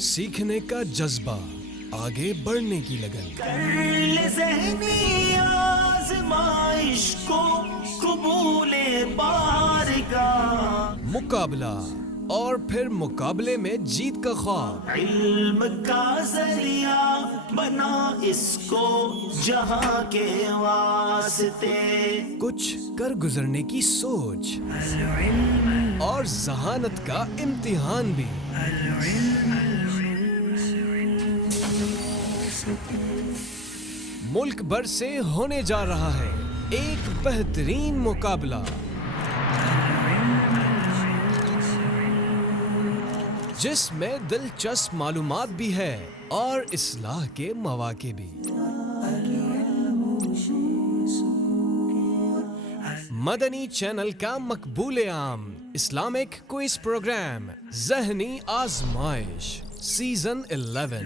سیکھنے کا جذبہ، آگے بڑھنے کی لگن، کر لے ذہنی آزمائش کو قبول بارگاہ، مقابلہ اور پھر مقابلے میں جیت کا خواب، علم کا ذریعہ بنا اس کو جہاں کے واسطے، کچھ کر گزرنے کی سوچ اور ذہانت کا امتحان بھی۔ ملک بھر سے ہونے جا رہا ہے ایک بہترین مقابلہ، جس میں دلچسپ معلومات بھی ہے اور اصلاح کے مواقع بھی۔ مدنی چینل کا مقبول عام اسلامک کوئز پروگرام ذہنی آزمائش سیزن 11۔